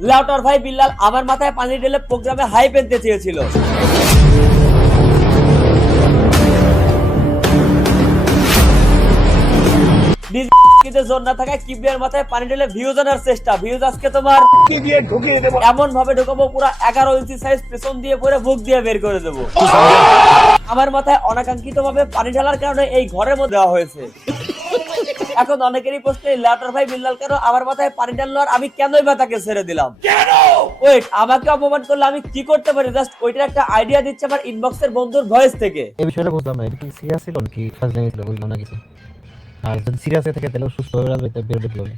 লাউটার ভাই বিল্লাল আমার মাথায় পানি ঢেলে প্রোগ্রামে হাই পেতে চেয়েছিল। জোর না থাকায় কিবরিয়ার মাথায় পানি ঢেলে ভিউজ আনার চেষ্টা। ভিউজ আজকে তোমার এমন ভাবে ঢুকাবো পুরো 11 ইঞ্চি সাইজ পেছন দিয়ে পরে বুক দিয়ে বের করে দেবো। আমার মাথায় অনাকাঙ্ক্ষিত ভাবে পানি ঢালার কারণে এই ঘরের মধ্যে দেওয়া হয়েছে। এখন অনেকেরই প্রশ্ন, লাউটার ভাই বিল্লাল কেন আমার মাথায় পানি ঢাললো আর আমি কেনই বা তাকে ছেড়ে দিলাম? ওয়েট, আমাকে অপমান করলে আমি কি করতে পারি? জাস্ট ওইটার একটা আইডিয়া দিচ্ছে আমার ইনবক্সের বন্ধুর ভয়েস থেকে। এই বিষয়টা বুঝলাম না, এটা কি সিরিয়াস ছিল নাকি ফাজলামি ছিল বুঝলাম না কিছু। আর যদি সিরিয়াস থেকে তাহলে সুস্থভাবে রাখবে তাই বের বের হবে।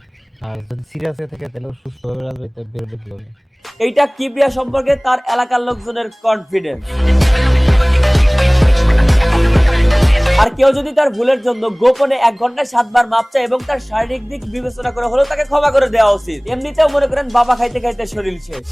আর যদি সিরিয়াস থেকে তাহলে সুস্থভাবে রাখবে তাই বের বের হবে। এইটা কিবরিয়া সম্পর্কে তার এলাকার লোকজনের কনফিডেন্স। আর কেউ যদি তার ভুলের জন্য গোপনে 1 ঘন্টায় 7 বার মাপ চায় এবং তার শারীরিক দিক বিবেচনা করে হলেও তাকে ক্ষমা করে দেওয়া উচিত। এমনিতেও মনে করেন বাবা খাইতে খাইতে শরীর শেষ।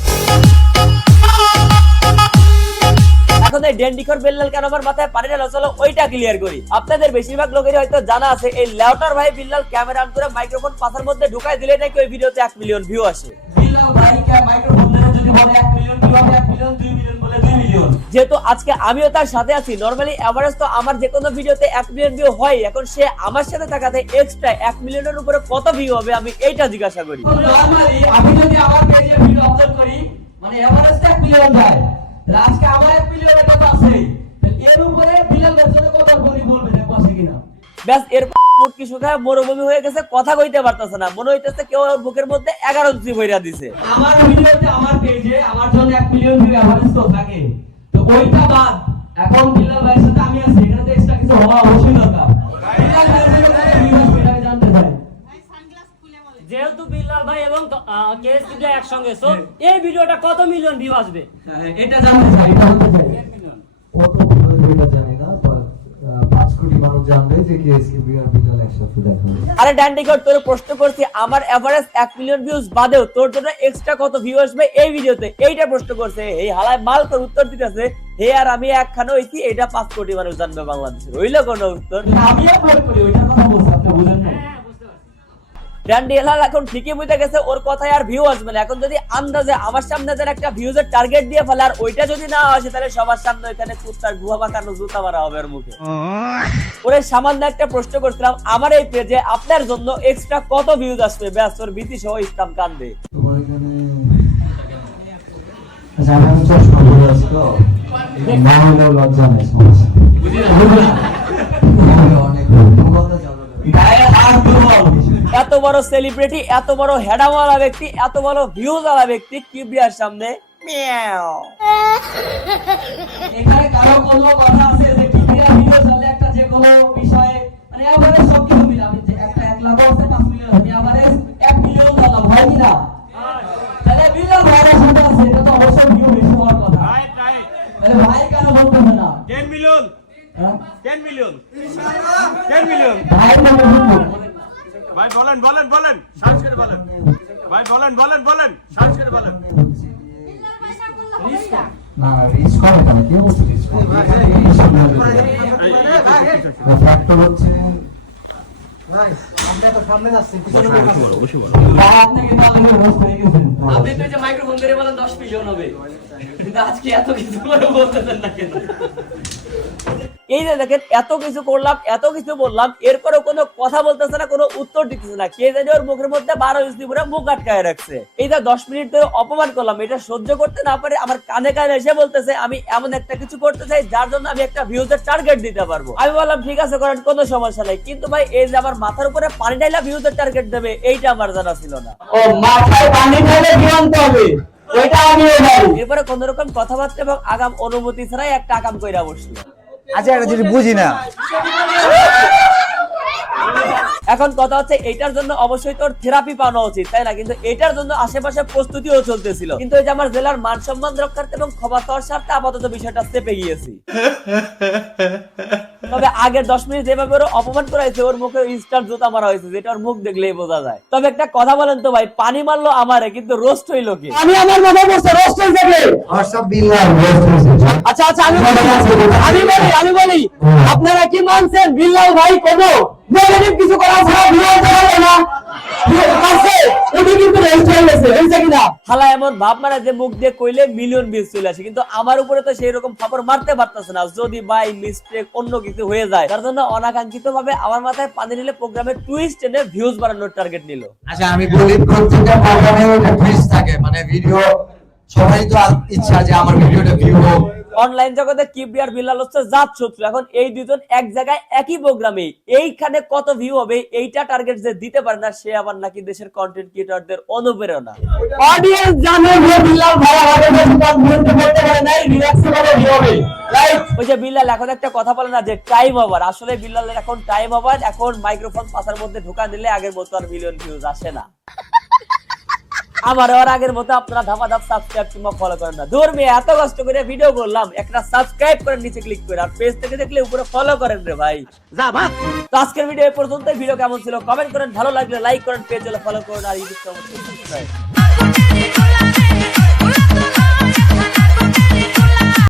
এখন এই ডেন্ডিখর বিল্লাল কেন আমার মাথায় পানি ঢালা, চলো ওইটা ক্লিয়ার করি। আপনাদের বেশিরভাগ লোকেরই হয়তো জানা আছে এই লাউটার ভাই বিল্লাল ক্যামেরা অন করে মাইক্রোফোন পাছার মধ্যে ঢুকায় দিলে নাকি ওই ভিডিওতে 1 মিলিয়ন ভিউ আসে। বিল্লাল ভাই কে মাইক্রোফোন ধরে যদি বলে 1 মিলিয়ন ভিউ হবে, 1 মিলিয়ন 2 মিলিয়ন বলে 2 মিলিয়ন। যেহেতু আজকে আমিও তার সাথে আছি, নরমালি এভারেজ তো আমার যে কোনো ভিডিওতে 1 মিলিয়ন ভিউ হয়। এখন সে আমার সাথে থাকাতে এক্সট্রা 1 মিলিয়নের উপরে কত ভিউ হবে আমি এইটা জিজ্ঞাসা করি। নরমালি আমি যদি আমার পেজে ভিডিও আপলোড করি মানে এভারেজ 1 মিলিয়ন যায়, তাহলে আজকে আমার 1 মিলিয়ন এটা তো আছে, এর উপরে বিল্লাল ভাই জন্য কত বলবে না বসে কিনা। ব্যাস এর মুটকি শুকায় মরুভূমি হয়ে গেছে, কথা কইতে পারতাছে না। মনে হইতেছে কেউ ওর বুকের মধ্যে 11 ইঞ্চি ভইরা দিছে। আমার ভিডিওতে আমার পেজে আমার জন্য 1 মিলিয়ন ভিউ এভারেজ তো থাকে, তো ওইটা বাদ এখন বিল্লাল ভাইয়ের সাথে আমি আছি, এখানে তো এক্সট্রা কিছু হওয়া অবশ্যই দরকার। বিল্লাল ভাইয়ের সাথে ভিউ আসবে এটা জানতে চাই। যেহেতু বিল্লাল ভাই এবং কেএস কিবরিয়া একসঙ্গে, সো এই ভিডিওটা কত মিলিয়ন ভিউ আসবে? হ্যাঁ এটা জানতে চাই, এটা জানতে চাই। কত ভিউ এটা জানি না, 5 কোটি মানুষ জানবে যে কেএস কিবরিয়া আর বিল্লাল একসাথে দেখা। আরে ড্যান্ডিকর, তোর প্রশ্ন করছি আমার এভারেজ 1 মিলিয়ন ভিউজ বাদেও তোর জন্য এক্সট্রা কত ভিউ আসবে এই ভিডিওতে, এইটা প্রশ্ন করছে। এই হালায় মাল তোর উত্তর দিতেছে হে আর আমি একখানে হইছি এটা 5 কোটি মানুষ জানবে বাংলাদেশে। হইলো কোন উত্তর? আমি আপলোড করি ওইটার কথা বলছি, আপনি বুঝেন না। ড্যান্ডি হেলাল এখন ঠিকই বুঝতে গেছে ওর কথায় আর ভিউ আসবে না। এখন যদি আন্দাজে আমার সামনে যেন একটা ভিউজের টার্গেট দিয়ে ফেলে আর ওইটা যদি না আসে তাহলে সবার সামনে এখানে কুত্তার গুহা বাঁকানো জুতা মারা হবে ওর মুখে। ওরে সামান্য একটা প্রশ্ন করছিলাম আমার এই পেজে আপনার জন্য এক্সট্রা কত ভিউজ আসবে? ব্যাস ওর ভীতি সহ ইসলাম কান্দে। তোমার এখানে জানা তো সবই আছে তো, না হলেও লজ্জা নেই সমস্যা। অনেক কথা জানো গায়ে হাত দুর্বল। এত বড় সেলিব্রিটি, এত বড় হেডাওয়ালা ব্যক্তি, এত বড় ভিউজ ওয়ালা ব্যক্তি কিবরিয়ার সামনে মিয়াও। এখানে কারো কোনো কথা আছে যে কিবরিয়া ভিডিও চলে একটা যে কোনো বিষয়ে মানে এভারেজ সব কিছু মিলে আমি যে একটা 1 লাখ আছে 5 মিলিয়ন আমি এভারেজ 1 মিলিয়ন বললাম হয় কি না? তাহলে বিল্লাল ভাইয়ের সাথে আছে এটা তো অবশ্যই ভিউ বেশি হওয়ার কথা। তাহলে ভাই কেন বলতেছে না 10 মিলিয়ন, হ্যাঁ? 10 মিলিয়ন, 10 মিলিয়ন। ভাই কেন বলতো? ভাই বলেন বলেন বলেন, সাহস করে বলেন ভাই, বলেন বলেন বলেন, সাহস করে বলেন। না রিস্ক করে না, কি বলছিস রিস্ক করে না, ফ্যাক্টর হচ্ছে আমরা তো সামনে যাচ্ছি পিছনে ভাই আপনি কি বলেন রোস্ট হয়ে গেছেন? আপনি তো যে মাইক্রোফোন ধরে বলেন 10 মিলিয়ন হবে, কিন্তু আজকে এত কিছু করে বলতেছেন না কেন? এই যে দেখেন এত কিছু করলাম, এত কিছু বললাম, এরপরে কোনো কথা বলতেছে না, কোনো উত্তর দিতেছে না। কে জানি ওর মুখের মধ্যে 12 ইঞ্চি পুরো মুখ আটকায় রাখছে। এই যে 10 মিনিট ধরে অপমান করলাম, এটা সহ্য করতে না পারে আমার কানে কানে এসে বলতেছে আমি এমন একটা কিছু করতে চাই যার জন্য আমি একটা ভিউজের টার্গেট দিতে পারবো। আমি বললাম ঠিক আছে করেন, কোনো সমস্যা নাই, কিন্তু ভাই এই যে আমার মাথার উপরে পানি ঢাইলা ভিউজের টার্গেট দেবে এইটা আমার জানা ছিল না। ও মাথায় পানি ঢেলে জীবন্ত হবে ওইটা আমিও জানি। এরপরে কোন রকম কথাবার্তা এবং আগাম অনুমতি ছাড়াই একটা আগাম কইরা বসলো। আচ্ছা একটা জিনিস বুঝি না, এখন কথা হচ্ছে এটার জন্য অবশ্যই তোর থেরাপি পাওয়া উচিত তাই না? কিন্তু এটার জন্য আশেপাশে প্রস্তুতিও চলতেছিল, কিন্তু এই যে আমার জেলার মান সম্মান রক্ষার্থে এবং ক্ষমা পাওয়ার স্বার্থে আপাতত বিষয়টা চেপে গিয়েছি। তবে আগের 10 মিনিট যেভাবে ওর অপমান করাইছে ওর মুখে ইনস্ট্যান্ট জুতা মারা হয়েছে, যেটা ওর মুখ দেখলেই বোঝা যায়। তবে একটা কথা বলেন তো ভাই, পানি মারলো আমারে কিন্তু রোস্ট হইলো কি? আমি আমার মাথায় বসে রোস্ট হয়ে যাবে। আর সব বিল্লাল রোস্ট হয়েছে। আচ্ছা আচ্ছা আমি বলি আপনারা কি মানছেন বিল্লাল ভাই কোনো নেগেটিভ কিছু করা ছাড়া ভিডিও চালাবে না? হালা এমন ভাব মানে যে মুখ দিয়ে কইলে মিলিয়ন ভিউজ চলে আসে, কিন্তু আমার উপরে তো সেই রকম খবর মারতে পারতেছে না। যদি বাই মিস্টেক অন্য কিছু হয়ে যায়, তার জন্য অনাকাঙ্ক্ষিত ভাবে আমার মাথায় পানি নিলে প্রোগ্রামের টুইস্ট এনে ভিউজ বাড়ানোর টার্গেট নিল। আচ্ছা আমি বলি, প্রত্যেকটা প্রোগ্রামে একটা টুইস্ট থাকে, মানে ভিডিও সবাই তো ইচ্ছা যে আমার ভিডিওটা ভিউ হোক। অনলাইন জগতে কিবরি আর বিল্লাল হচ্ছে জাত শত্রু। এখন এই দুজন এক জায়গায় একই প্রোগ্রামে এইখানে কত ভিউ হবে এইটা টার্গেট যে দিতে পারে না, সে আবার নাকি দেশের কন্টেন্ট ক্রিয়েটরদের অনুপ্রেরণা। অডিয়েন্স জানে যে বিল্লাল ভাই আমাদের বেশি কনফিডেন্ট করতে পারে নাই, রিল্যাক্স করে ভিউ হবে, রাইট? ওই যে বিল্লাল এখন একটা কথা বলে না যে টাইম ওভার, আসলে বিল্লালের এখন টাইম ওভার। এখন মাইক্রোফোন পাশার মধ্যে ঢোকা দিলে আগের মতো আর মিলিয়ন ভিউজ আসে না। আমার আর আগের মতো আপনারা ধাপা ধাপ সাবস্ক্রাইব কিংবা ফলো করেন না। দূর মেয়ে, এত কষ্ট করে ভিডিও করলাম, একটা সাবস্ক্রাইব করেন নিচে ক্লিক করে, আর পেজ থেকে দেখলে উপরে ফলো করেন রে ভাই। যা ভাগ। তো আজকের ভিডিও এই পর্যন্তই। ভিডিও কেমন ছিল কমেন্ট করেন, ভালো লাগলে লাইক করেন, পেজ হলে ফলো করেন, আর ইউটিউব চ্যানেল সাবস্ক্রাইব।